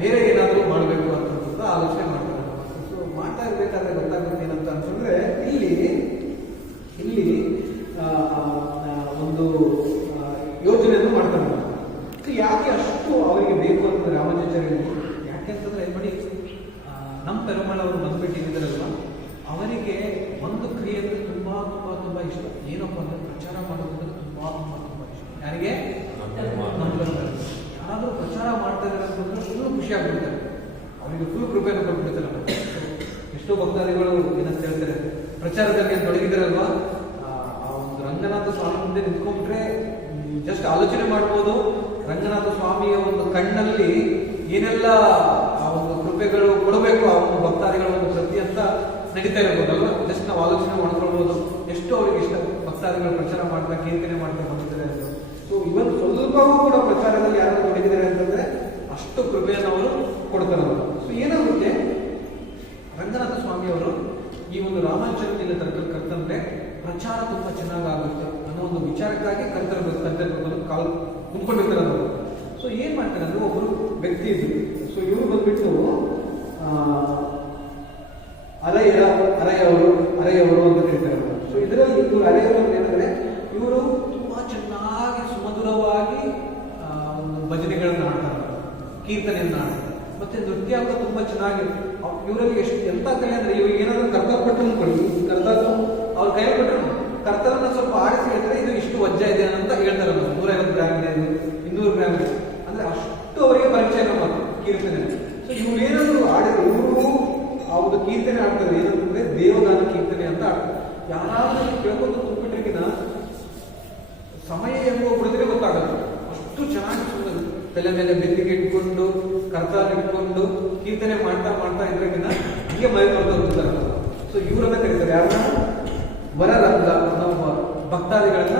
ಬೇರೆ ಏನಾದರೂ ಮಾಡಬೇಕು ಅಂತ ಆಲೋಚನೆ ಮಾಡ್ತಾರೆ. ಸೊ ಮಾಡ್ತಾ ಇರ್ಬೇಕಾದ್ರೆ ಗೊತ್ತಾಗುತ್ತೆ ಏನಂತ ಅಂತಂದ್ರೆ ಇಲ್ಲಿ ಒಂದು ಯೋಜನೆಯನ್ನು ಮಾಡ್ತಾರೆ. ಯಾಕೆ ಅಷ್ಟು ಅವರಿಗೆ ಬೇಕು ಅಂತ ರಾಮಾನುಜಾಚಾರ್ಯರಿಗೆ? ಯಾಕೆ ಅಂತಂದ್ರೆ ನೋಡಿ, ನಮ್ಮ ಪೆರುಮಾಳ್ ಅವರು ಬಂದ್ಬಿಟ್ಟಿದ್ದಾರಲ್ವ, ಅವರಿಗೆ ಒಂದು ಕ್ರಿಯೆ ಅಂದ್ರೆ ತುಂಬಾ ತುಂಬಾ ತುಂಬಾ ಇಷ್ಟ. ಏನಪ್ಪ ಅಂದ್ರೆ ಪ್ರಚಾರ ಮಾಡೋದಂದ್ರೆ ತುಂಬಾ ತುಂಬಾ ತುಂಬಾ ಇಷ್ಟ. ಯಾರಿಗೆ? ನಮ್ಮ ಪೆರುಮಾಳ್. ಯಾರಾದ್ರೂ ಪ್ರಚಾರ ಮಾಡ್ತಾ ಇದ್ದಾರೆ ಅಂತಂದ್ರೆ ಫುಲ್ ಖುಷಿ ಆಗ್ಬಿಡ್ತಾರೆ, ಅವರಿಗೆ ಫುಲ್ ಕೃಪೆಯನ್ನು ಕೊಟ್ಬಿಡ್ತಾರೆ. ಎಷ್ಟೋ ಭಕ್ತಾದಿಗಳು ಏನಂತ ಹೇಳ್ತಾರೆ, ಪ್ರಚಾರದಲ್ಲಿ ತೊಡಗಿದಾರಲ್ವಾ, ಆ ಒಂದು ರಂಗನಾಥ ಸ್ವಾಮಿ ಮುಂದೆ ನಿಂತ್ಕೊಂಡ್ರೆ ಜಸ್ಟ್ ಆಲೋಚನೆ ಮಾಡ್ಬೋದು, ರಂಗನಾಥ ಸ್ವಾಮಿಯ ಒಂದು ಕಣ್ಣಲ್ಲಿ ಏನೆಲ್ಲ ಆ ಒಂದು ಕೃಪೆಗಳು ಕೊಡಬೇಕು ಆ ಒಂದು ಭಕ್ತಾದಿಗಳ ಒಂದು ಪ್ರತಿ ಅಂತ ನಡೀತಾ ಇರ್ಬೋದಲ್ವ. ಜಸ್ಟ್ ನಾವು ಆಲೋಚನೆ ಮಾಡ್ಕೊಳ್ಬೋದು ಎಷ್ಟು ಅವ್ರಿಗೆ ಇಷ್ಟ ಭಕ್ತಾದಿಗಳು ಪ್ರಚಾರ ಮಾಡ್ತಾ ಕೀರ್ತನೆ ಮಾಡ್ತಾ ಬಂದಿದ್ದಾರೆ ಅಂತ. ಸೊ ಇವತ್ತು ಸ್ವಲ್ಪವೂ ಕೂಡ ಪ್ರಚಾರದಲ್ಲಿ ಯಾರು ತೊಡಗಿದ್ದಾರೆ ಅಂತಂದ್ರೆ ಅಷ್ಟು ಕೃಪೆಯನ್ನು ಅವರು ಕೊಡ್ತಾರಲ್ಲ. ಸೊ ಏನಾಗುತ್ತೆ, ರಂಗನಾಥ ಸ್ವಾಮಿ ಅವರು ಈ ಒಂದು ರಾಮಾನುಜಾಚಾರ್ಯ ಕರ್ತಂದ್ರೆ ಪ್ರಚಾರ ತುಂಬಾ ಚೆನ್ನಾಗುತ್ತೆ ಅನ್ನೋ ಒಂದು ವಿಚಾರಕ್ಕಾಗಿ ಕರ್ತರು ಕಾಲ್ ಕುಂತ್ಕೊಂಡಿರ್ತಾರೆ ಅವರು. ಸೊ ಏನ್ ಮಾಡ್ತಾರೆ ಅಂದ್ರೆ, ಒಬ್ಬರು ವ್ಯಕ್ತಿ ಇದ್ರು. ಸೊ ಇವರು ಬಂದ್ಬಿಟ್ಟು ಅರೆಯವರು ಅಂತ ಹೇಳ್ತಾರೆ. ಸೊ ಇದರಲ್ಲಿ ಇವರು ಅರೆಯವರು ಅಂತ ಏನಂದ್ರೆ, ಇವರು ತುಂಬಾ ಚೆನ್ನಾಗಿ ಸುಮಧುರವಾಗಿ ಒಂದು ಭಜನೆಗಳನ್ನ ಆಡ್ತಾರೆ, ಕೀರ್ತನೆಯನ್ನ ಆಡ್ತಾರೆ, ಮತ್ತೆ ನೃತ್ಯ ಕೂಡ ತುಂಬಾ ಚೆನ್ನಾಗಿ. ಇವರಲ್ಲಿ ಎಷ್ಟು ಎಂತ ಕಲೆ ಅಂದ್ರೆ, ಇವಾಗ ಏನಾದ್ರು ಕರ್ತವ್ಯ ಕೊಟ್ಟು ಅನ್ಕೊಳ್ಳಿ, ಕರ್ತವ್ಯ ಅವ್ರ ಕೈ ಕೊಟ್ಟರು ಕರ್ತವ್ಯನ ಸ್ವಲ್ಪ ಆಡಿಸಿ ಹೇಳ್ತಾರೆ, ಇದು ಇಷ್ಟು ವಜ್ಜ ಇದೆ ಅಂತ ಹೇಳ್ತಾರೆ. 150 ಗ್ರಾಮ್ ಇದೆ, 200 ಗ್ರಾಮ್ ಇದೆ ಅಂದ್ರೆ ಅಷ್ಟು ಅವರಿಗೆ ಪರಿಚಯ ನಮ್ಮ ಕೀರ್ತನೆ. ಸೊ ಇವ್ರು ಏನಾದ್ರು ಆಡಿದ್ರು, ಇವರು ಆ ಒಂದು ಕೀರ್ತನೆ ಆಡ್ತಾರೆ, ಏನಂತಂದ್ರೆ ದೇವದಾನ ಕೀರ್ತನೆ ಅಂತ ಆಡ್ತಾರೆ. ಯಾರಾದ್ರೂ ಕೇಳ್ಕೊಂಡು ತುಂಬಿಟ್ರಿಗಿನ ಸಮಯ ಹೆಂಗೋ ಬಿಡಿದ್ರೆ ಗೊತ್ತಾಗಲ್ಲ, ಅಷ್ಟು ಚೆನ್ನಾಗಿ ಸುಂದರ ತಲೆ ಮೇಲೆ ಬೆನ್ನಿಗೆ ಇಟ್ಕೊಂಡು ಕರ್ತಾಲ್ ಇಟ್ಕೊಂಡು ಕೀರ್ತನೆ ಮಾಡ್ತಾ ಮಾಡ್ತಾ ಇದ್ರಾಗಿನ ಹೀಗೆ ಮೈ ಮಾಡ್ತಾ ಹೋಗ್ತಾರೆ. ಸೊ ಇವರನ್ನ ಕರೀತಾರೆ ಯಾರನ್ನ? ವರರಂಗ ಅನ್ನೋ ಭಕ್ತಾದಿಗಳನ್ನ